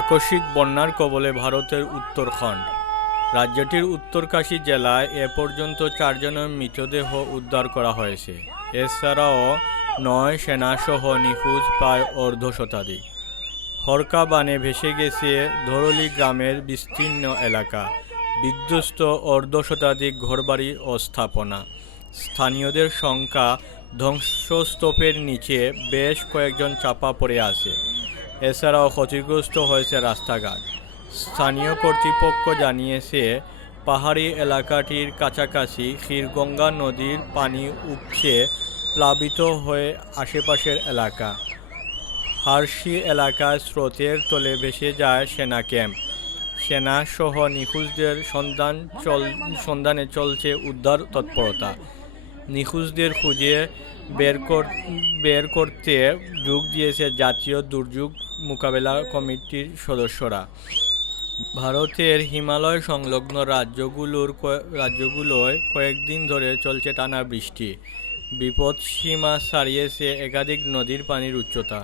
আকস্মিক বন্যার কবলে ভারতের উত্তরখণ্ড। রাজ্যটির উত্তরকাশী জেলায় এ পর্যন্ত চারজনের মৃতদেহ উদ্ধার করা হয়েছে। এছাড়াও নয় সেনাসহ নিখোঁজ প্রায় অর্ধ শতাধিক। হরকা বানে ভেসে গেছে ধরলি গ্রামের বিস্তীর্ণ এলাকা। বিধ্বস্ত অর্ধ শতাধিক ঘরবাড়ি ও স্থাপনা। স্থানীয়দের সংখ্যা ধ্বংসস্তূপের নিচে বেশ কয়েকজন চাপা পড়ে আছে। এছাড়াও ক্ষতিগ্রস্ত হয়েছে রাস্তাঘাট। স্থানীয় কর্তৃপক্ষ জানিয়েছে, পাহাড়ি এলাকাটির কাছাকাছি ক্ষীরগঙ্গা নদীর পানি উপচে প্লাবিত হয়ে আশেপাশের এলাকা। হার্সি এলাকার স্রোতের তলে ভেসে যায় সেনা ক্যাম্প। সেনা সহ নিখোঁজদের সন্ধান চল, সন্ধানে চলছে উদ্ধার তৎপরতা। নিখোঁজদের খুঁজে বের কর, বের করতে যোগ দিয়েছে জাতীয় দুর্যোগ মোকাবেলা কমিটির সদস্যরা। ভারতের হিমালয় সংলগ্ন রাজ্যগুলোর রাজ্যগুলোয় কয়েকদিন ধরে চলছে টানা বৃষ্টি। বিপদসীমা ছাড়িয়েছে একাধিক নদীর পানির উচ্চতা।